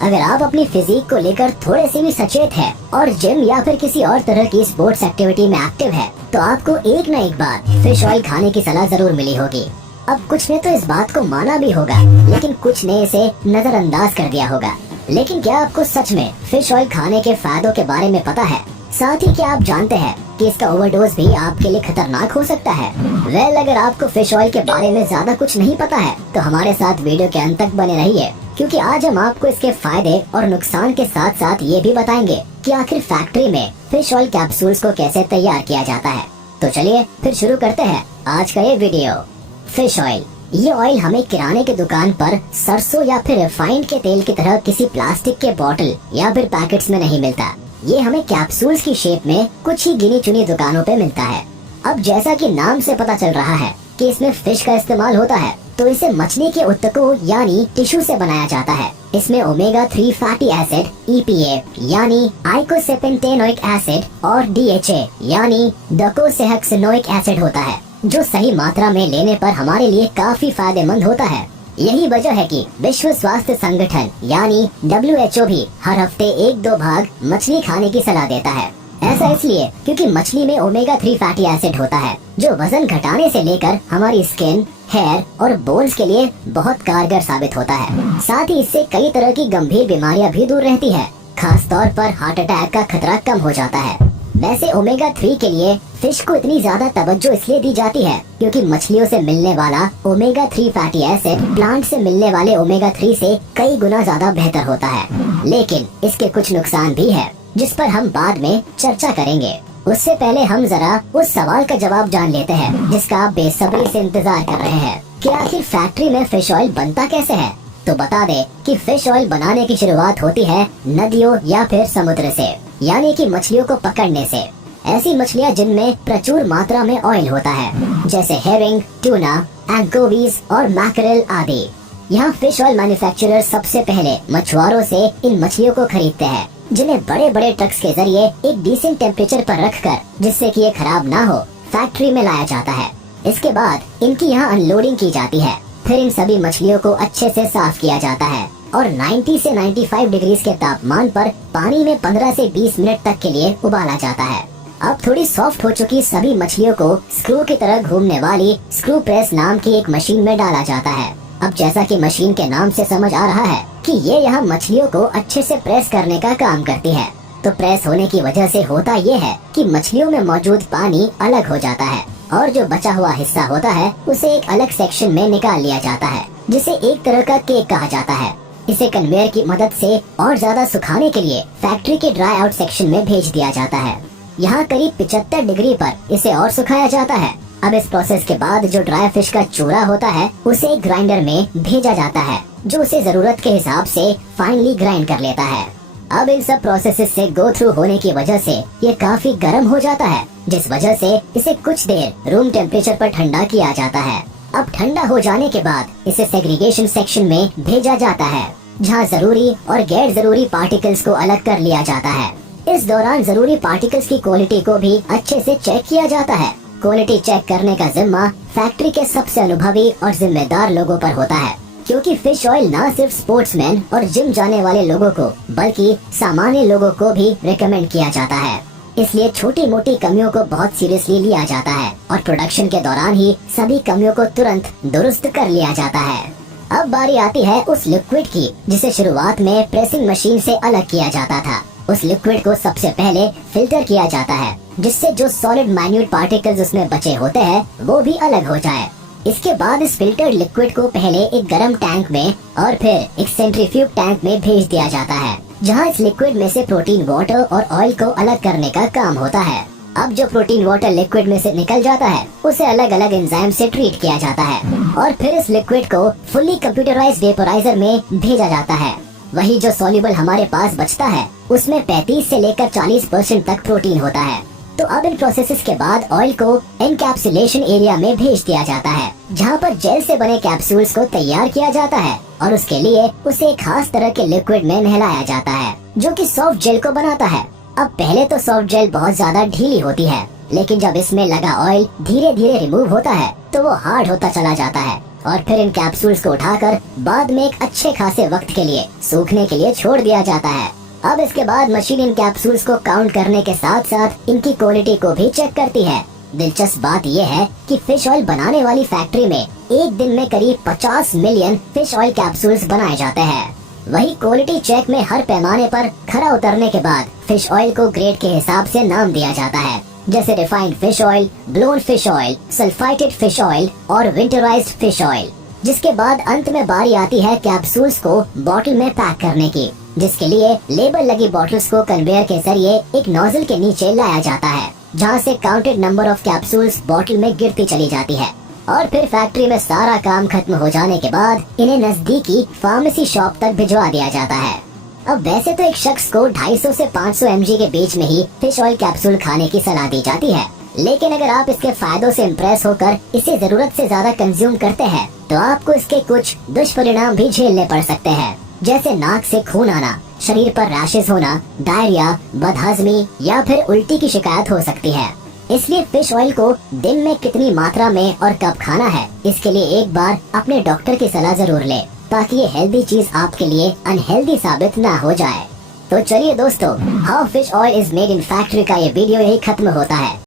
अगर आप अपनी फिजिक को लेकर थोड़े से भी सचेत है और जिम या फिर किसी और तरह की स्पोर्ट्स एक्टिविटी में एक्टिव है, तो आपको एक न एक बार फिश ऑयल खाने की सलाह जरूर मिली होगी। अब कुछ ने तो इस बात को माना भी होगा, लेकिन कुछ ने इसे नजरअंदाज कर दिया होगा। लेकिन क्या आपको सच में फिश ऑयल खाने के फायदों के बारे में पता है? साथ ही क्या आप जानते हैं कि इसका ओवरडोज भी आपके लिए खतरनाक हो सकता है? वेल, अगर आपको फिश ऑयल के बारे में ज्यादा कुछ नहीं पता है तो हमारे साथ वीडियो के अंत तक बने रहिए, क्योंकि आज हम आपको इसके फायदे और नुकसान के साथ साथ ये भी बताएंगे कि आखिर फैक्ट्री में फिश ऑयल कैप्सूल्स को कैसे तैयार किया जाता है। तो चलिए फिर शुरू करते हैं आज का ये वीडियो। फिश ऑयल, ये ऑयल हमें किराने की दुकान पर सरसों या फिर रिफाइंड के तेल की तरह किसी प्लास्टिक के बोतल या फिर पैकेट्स में नहीं मिलता। ये हमें कैप्सूल्स की शेप में कुछ ही गिनी चुनी दुकानों पे मिलता है। अब जैसा कि नाम से पता चल रहा है कि इसमें फिश का इस्तेमाल होता है, तो इसे मछली के उत्तकों यानी टिश्यू से बनाया जाता है। इसमें ओमेगा 3 फैटी एसिड, EPA यानी आइकोसेपेंटेनोइक एसिड और DHA यानी डोकोसेहेक्सेनोइक एसिड होता है, जो सही मात्रा में लेने पर हमारे लिए काफी फायदेमंद होता है। यही वजह है कि विश्व स्वास्थ्य संगठन यानी WHO भी हर हफ्ते 1-2 भाग मछली खाने की सलाह देता है। ऐसा इसलिए क्योंकि मछली में ओमेगा 3 फैटी एसिड होता है, जो वजन घटाने से लेकर हमारी स्किन, हेयर और बोन्स के लिए बहुत कारगर साबित होता है। साथ ही इससे कई तरह की गंभीर बीमारियां भी दूर रहती है। खास तौर पर हार्ट अटैक का खतरा कम हो जाता है। वैसे ओमेगा 3 के लिए फिश को इतनी ज्यादा तवज्जो इसलिए दी जाती है क्योंकि मछलियों से मिलने वाला ओमेगा 3 फैटी एसिड प्लांट से मिलने वाले ओमेगा 3 से कई गुना ज्यादा बेहतर होता है। लेकिन इसके कुछ नुकसान भी है, जिस पर हम बाद में चर्चा करेंगे। उससे पहले हम जरा उस सवाल का जवाब जान लेते हैं जिसका आप बेसब्री से इंतजार कर रहे हैं कि आखिर फैक्ट्री में फिश ऑयल बनता कैसे है। तो बता दे कि फिश ऑयल बनाने की शुरुआत होती है नदियों या फिर समुद्र से, यानी कि मछलियों को पकड़ने से। ऐसी मछलियाँ जिनमें प्रचुर मात्रा में ऑयल होता है, जैसे हेरिंग, ट्यूना, एंकोवीज और मैकरेल आदि। यहाँ फिश ऑयल मैन्युफैक्चरर सबसे पहले मछुआरों से इन मछलियों को खरीदते हैं, जिन्हें बड़े बड़े ट्रक्स के जरिए एक डिसेंट टेम्परेचर पर रखकर, जिससे कि ये खराब ना हो, फैक्ट्री में लाया जाता है। इसके बाद इनकी यहाँ अनलोडिंग की जाती है। फिर इन सभी मछलियों को अच्छे से साफ किया जाता है और 90 से 95 डिग्रीज के तापमान पर पानी में 15 से 20 मिनट तक के लिए उबाला जाता है। अब थोड़ी सॉफ्ट हो चुकी सभी मछलियों को स्क्रू की तरह घूमने वाली स्क्रू प्रेस नाम की एक मशीन में डाला जाता है। अब जैसा कि मशीन के नाम से समझ आ रहा है कि ये यहाँ मछलियों को अच्छे से प्रेस करने का काम करती है। तो प्रेस होने की वजह से होता ये है कि मछलियों में मौजूद पानी अलग हो जाता है और जो बचा हुआ हिस्सा होता है उसे एक अलग सेक्शन में निकाल लिया जाता है, जिसे एक तरह का केक कहा जाता है। इसे कन्वेयर की मदद से और ज्यादा सुखाने के लिए फैक्ट्री के ड्राई आउट सेक्शन में भेज दिया जाता है। यहाँ करीब 75 डिग्री पर इसे और सुखाया जाता है। अब इस प्रोसेस के बाद जो ड्राई फिश का चूरा होता है उसे एक ग्राइंडर में भेजा जाता है, जो उसे जरूरत के हिसाब से फाइनली ग्राइंड कर लेता है। अब इन सब प्रोसेसेस से गो थ्रू होने की वजह से ये काफी गर्म हो जाता है, जिस वजह से इसे कुछ देर रूम टेम्परेचर पर ठंडा किया जाता है। अब ठंडा हो जाने के बाद इसे सेग्रीगेशन सेक्शन में भेजा जाता है, जहाँ जरूरी और गैर जरूरी पार्टिकल्स को अलग कर लिया जाता है। इस दौरान जरूरी पार्टिकल्स की क्वालिटी को भी अच्छे से चेक किया जाता है। क्वालिटी चेक करने का जिम्मा फैक्ट्री के सबसे अनुभवी और जिम्मेदार लोगों पर होता है, क्योंकि फिश ऑयल न सिर्फ स्पोर्ट्समैन और जिम जाने वाले लोगों को बल्कि सामान्य लोगों को भी रिकमेंड किया जाता है। इसलिए छोटी मोटी कमियों को बहुत सीरियसली लिया जाता है और प्रोडक्शन के दौरान ही सभी कमियों को तुरंत दुरुस्त कर लिया जाता है। अब बारी आती है उस लिक्विड की जिसे शुरुआत में प्रेसिंग मशीन से अलग किया जाता था। उस लिक्विड को सबसे पहले फिल्टर किया जाता है, जिससे जो सॉलिड माइन्यूट पार्टिकल्स उसमें बचे होते हैं वो भी अलग हो जाए। इसके बाद इस फिल्टर्ड लिक्विड को पहले एक गर्म टैंक में और फिर एक सेंट्रीफ्यूग टैंक में भेज दिया जाता है, जहां इस लिक्विड में से प्रोटीन वाटर और ऑयल को अलग करने का काम होता है। अब जो प्रोटीन वाटर लिक्विड में से निकल जाता है उसे अलग अलग एंजाइम से ट्रीट किया जाता है और फिर इस लिक्विड को फुल्ली कंप्यूटराइज्ड वेपोराइजर में भेजा जाता है। वही जो सॉल्युबल हमारे पास बचता है उसमें 35 से लेकर 40% तक प्रोटीन होता है। तो अब इन प्रोसेसेस के बाद ऑयल को एनकैप्सुलेशन एरिया में भेज दिया जाता है, जहाँ पर जेल से बने कैप्सूल्स को तैयार किया जाता है और उसके लिए उसे एक खास तरह के लिक्विड में नहलाया जाता है, जो कि सॉफ्ट जेल को बनाता है। अब पहले तो सॉफ्ट जेल बहुत ज्यादा ढीली होती है, लेकिन जब इसमें लगा ऑयल धीरे धीरे रिमूव होता है तो वो हार्ड होता चला जाता है और फिर इन कैप्सूल्स को उठाकर बाद में एक अच्छे खासे वक्त के लिए सूखने के लिए छोड़ दिया जाता है। अब इसके बाद मशीन इन कैप्सूल्स को काउंट करने के साथ साथ इनकी क्वालिटी को भी चेक करती है। दिलचस्प बात यह है कि फिश ऑयल बनाने वाली फैक्ट्री में एक दिन में करीब 50 मिलियन फिश ऑयल कैप्सूल्स बनाए जाते हैं। वही क्वालिटी चेक में हर पैमाने पर खरा उतरने के बाद फिश ऑयल को ग्रेड के हिसाब से नाम दिया जाता है, जैसे refined fish oil, blown fish oil, sulphited fish oil और विंटराइज्ड फिश ऑयल। जिसके बाद अंत में बारी आती है कैप्सूल्स को बॉटल में पैक करने की, जिसके लिए लेबल लगी बॉटल्स को कन्वेयर के जरिए एक नोजल के नीचे लाया जाता है, जहां से counted number of capsules bottle में गिरती चली जाती है। और फिर फैक्ट्री में सारा काम खत्म हो जाने के बाद इन्हें नजदीकी फार्मेसी शॉप तक भिजवा दिया जाता है। अब वैसे तो एक शख्स को 250 से 500 mg के बीच में ही फिश ऑयल कैप्सूल खाने की सलाह दी जाती है, लेकिन अगर आप इसके फायदों से इम्प्रेस होकर इसे जरूरत से ज्यादा कंज्यूम करते हैं तो आपको इसके कुछ दुष्परिणाम भी झेलने पड़ सकते हैं, जैसे नाक से खून आना, शरीर पर रैशेस होना, डायरिया, बदहजमी या फिर उल्टी की शिकायत हो सकती है। इसलिए फिश ऑयल को दिन में कितनी मात्रा में और कब खाना है, इसके लिए एक बार अपने डॉक्टर की सलाह जरूर लें, ताकि ये हेल्दी चीज आपके लिए अनहेल्दी साबित ना हो जाए। तो चलिए दोस्तों, how fish oil is made in factory का ये वीडियो यही खत्म होता है।